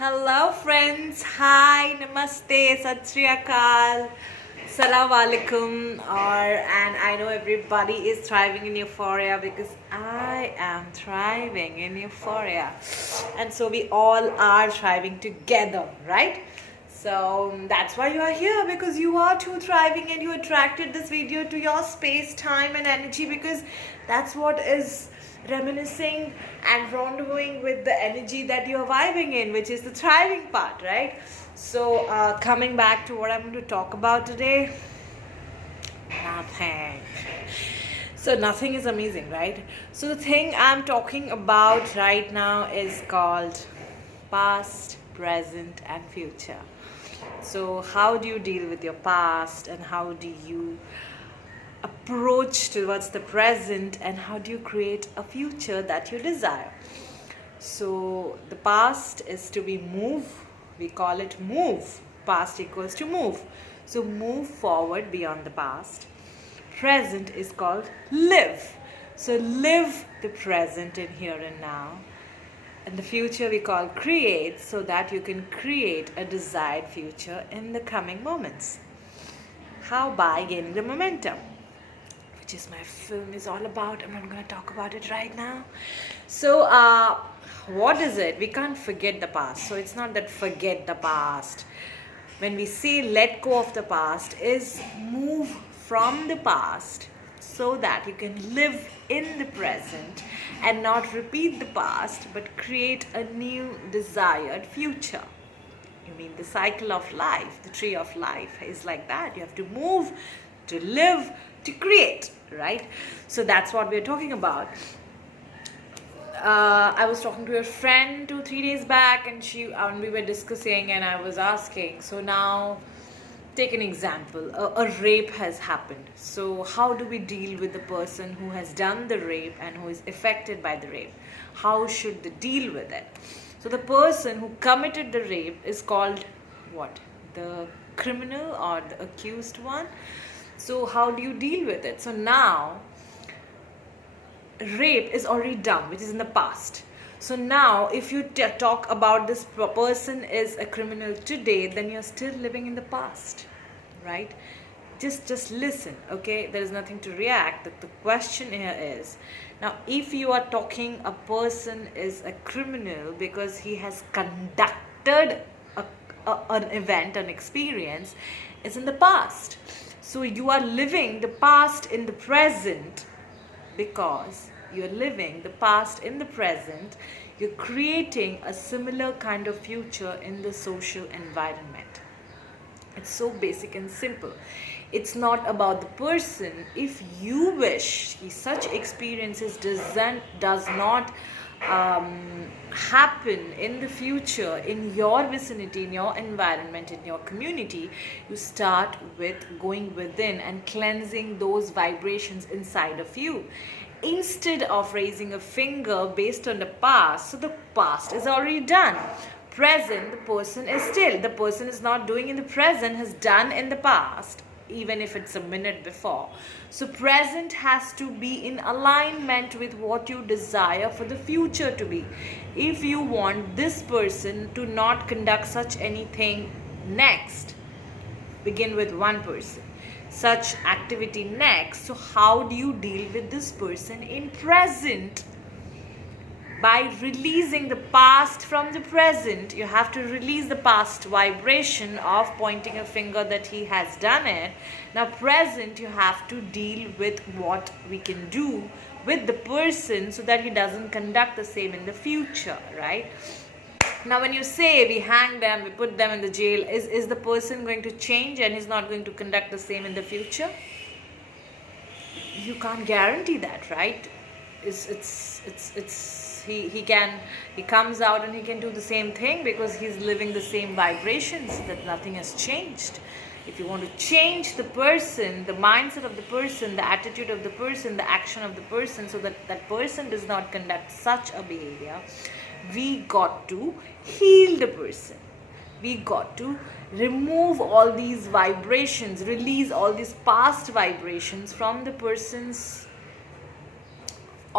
Hello friends, hi, namaste, sat sri akal, salam alaikum, and I know everybody is thriving in euphoria because I am thriving in euphoria, and so we all are thriving together, right? So that's why you are here, because you are too thriving and you attracted this video to your space, time and energy, because that's what is reminiscing and rendezvousing with the energy that you're vibing in, which is the thriving part, right? So coming back to what I'm going to talk about today, nothing. So nothing is amazing, right? So the thing I'm talking about right now is called past, present and future. So how do you deal with your past, and how do you approach towards the present, and how do you create a future that you desire? So the past is to be move, we call it move. Past equals to move, so move forward beyond the past. Present is called live, so live the present in here and now. And the future we call create, so that you can create a desired future in the coming moments. How? By gaining the momentum, which is my film is all about. I'm not going to talk about it right now. So what is it? We can't forget the past. So it's not that forget the past. When we say let go of the past, is move from the past so that you can live in the present and not repeat the past, but create a new desired future. You mean the cycle of life, the tree of life is like that. You have to move, to live, to create, right? So that's what we're talking about. I was talking to a friend 2-3 days back, and we were discussing, and I was asking, so now take an example, a rape has happened. So how do we deal with the person who has done the rape and who is affected by the rape? How should they deal with it? So the person who committed the rape is called what? The criminal or the accused one. So how do you deal with it? So now rape is already done, which is in the past. So now if you talk about this person is a criminal today, then you're still living in the past, right? Just listen, okay? There is nothing to react. The question here is, now if you are talking a person is a criminal because he has conducted an event, an experience, is in the past. So you are living the past in the present. Because you're living the past in the present, you're creating a similar kind of future in the social environment. It's so basic and simple. It's not about the person. If you wish such experiences does not happen in the future in your vicinity, in your environment, in your community, you start with going within and cleansing those vibrations inside of you, instead of raising a finger based on the past. So the past is already done. Present, the person is not doing in the present, has done in the past, even if it's a minute before. So present has to be in alignment with what you desire for the future to be. If you want this person to not conduct such anything next, begin with one person, such activity next. So how do you deal with this person in present? By releasing the past from the present. You have to release the past vibration of pointing a finger that he has done it. Now present, you have to deal with what we can do with the person so that he doesn't conduct the same in the future, right? Now when you say we hang them, we put them in the jail, is the person going to change and he's not going to conduct the same in the future? You can't guarantee that, right? He comes out and he can do the same thing because he's living the same vibrations, that nothing has changed. If you want to change the person, the mindset of the person, the attitude of the person, the action of the person, so that that person does not conduct such a behavior, we got to heal the person. We got to remove all these vibrations, release all these past vibrations from the person's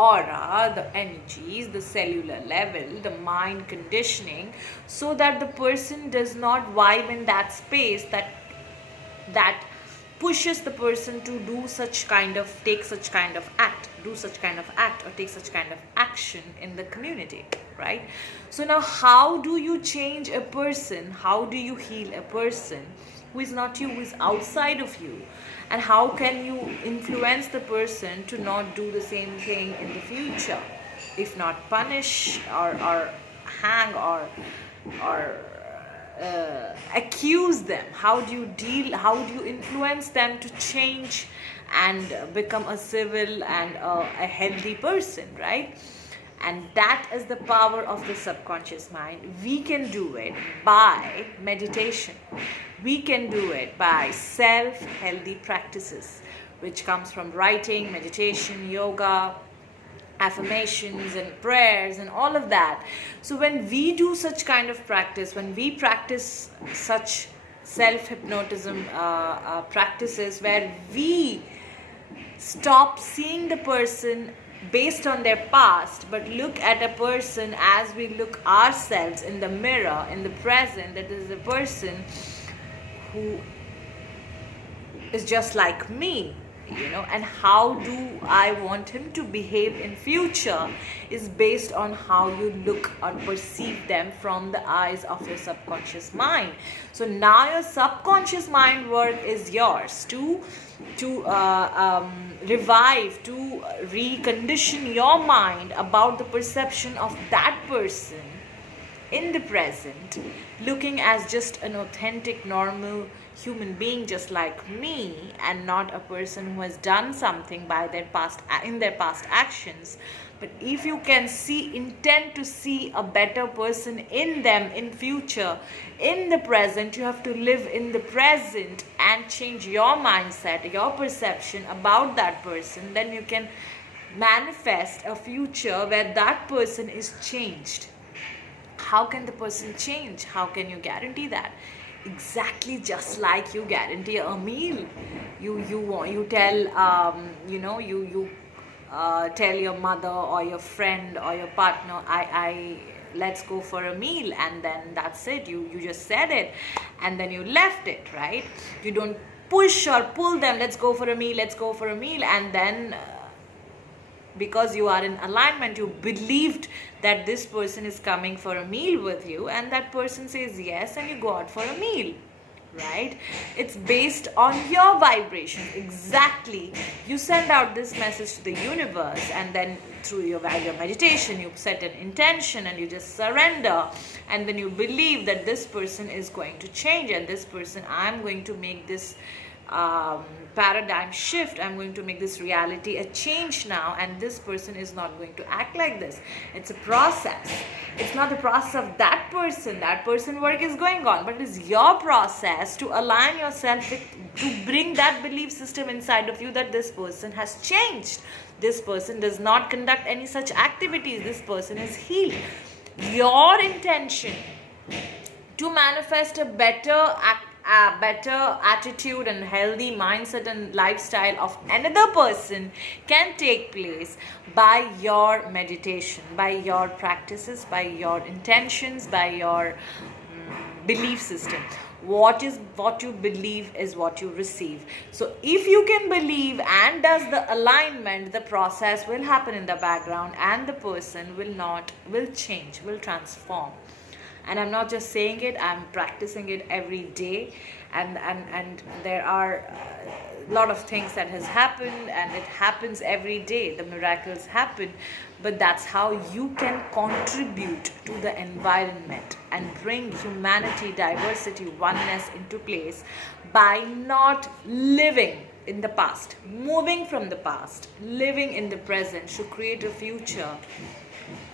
aura, the energies, the cellular level, the mind conditioning, so that the person does not vibe in that space that pushes the person to do such kind of take such kind of act do such kind of act or take such kind of action in the community, right? So now, how do you change a person? How do you heal a person who is not you, who is outside of you? And how can you influence the person to not do the same thing in the future, if not punish or hang or accuse them? How do you influence them to change and become a civil and a healthy person, right? And that is the power of the subconscious mind. We can do it by meditation. We can do it by self-healthy practices, which comes from writing, meditation, yoga, affirmations and prayers and all of that. So when we do such kind of practice, when we practice such self-hypnotism practices, where we stop seeing the person based on their past, but look at a person as we look ourselves in the mirror, in the present, that is a person who is just like me, and how do I want him to behave in future is based on how you look or perceive them from the eyes of your subconscious mind. So now your subconscious mind work is yours to revive, to recondition your mind about the perception of that person in the present, looking as just an authentic, normal human being just like me, and not a person who has done something in their past actions. But if you can intend to see a better person in them in future, in the present, you have to live in the present and change your mindset, your perception about that person. Then you can manifest a future where that person is changed. How can the person change? How can you guarantee that? Exactly just like you guarantee a meal. You tell tell your mother or your friend or your partner, I let's go for a meal, and then that's it. You just said it and then you left it, right? You don't push or pull them, let's go for a meal, and then because you are in alignment, you believed that this person is coming for a meal with you, and that person says yes, and you go out for a meal, right? It's based on your vibration. Exactly. You send out this message to the universe, and then through your meditation, you set an intention and you just surrender, and then you believe that this person is going to change, and this person, I'm going to make this paradigm shift, I'm going to make this reality a change now, and this person is not going to act like this. It's a process. It's not the process of that person work is going on, but it is your process to align yourself with, to bring that belief system inside of you that this person has changed, this person does not conduct any such activities, this person is healed. Your intention to manifest a better attitude and healthy mindset and lifestyle of another person can take place by your meditation, by your practices, by your intentions, by your belief system. What you believe is what you receive. So if you can believe and does the alignment, the process will happen in the background, and the person will change, will transform. And I'm not just saying it, I'm practicing it every day, and there are a lot of things that has happened, and it happens every day. The miracles happen, but that's how you can contribute to the environment and bring humanity, diversity, oneness into place by not living in the past, moving from the past, living in the present to create a future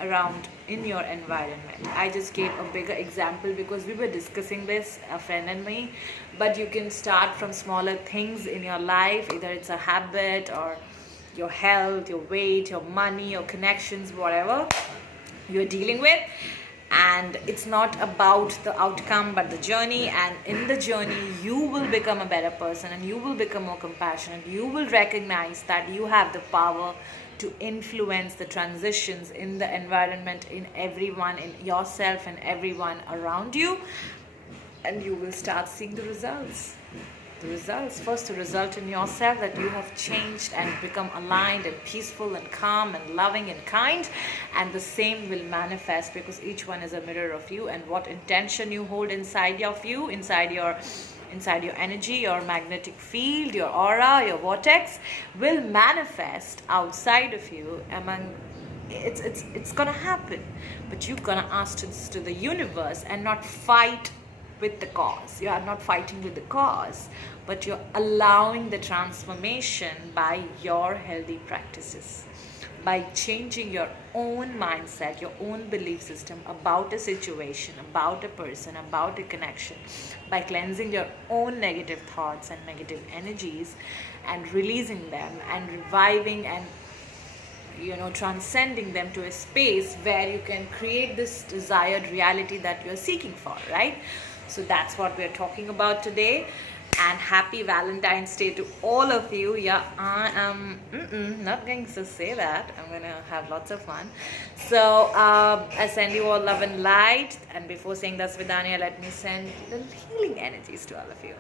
around in your environment. I just gave a bigger example because we were discussing this, a friend and me, but you can start from smaller things in your life, either it's a habit or your health, your weight, your money, your connections, whatever you're dealing with. And it's not about the outcome but the journey, and in the journey you will become a better person, and you will become more compassionate. You will recognize that you have the power to influence the transitions in the environment, in everyone, in yourself and everyone around you, and you will start seeing the results. First, the result in yourself, that you have changed and become aligned and peaceful and calm and loving and kind, and the same will manifest, because each one is a mirror of you, and what intention you hold inside of you, inside your energy, your magnetic field, your aura, your vortex, will manifest outside of you. It's gonna happen, but you're gonna ask this to the universe and not fight with the cause. You are not fighting with the cause, but you're allowing the transformation by your healthy practices, by changing your own mindset, your own belief system about a situation, about a person, about a connection, by cleansing your own negative thoughts and negative energies, and releasing them and reviving and transcending them to a space where you can create this desired reality that you're seeking for, right? So that's what we're talking about today. And happy Valentine's Day to all of you. Yeah, I am not going to say that. I'm going to have lots of fun. So I send you all love and light. And before saying that's Vidania, let me send little healing energies to all of you.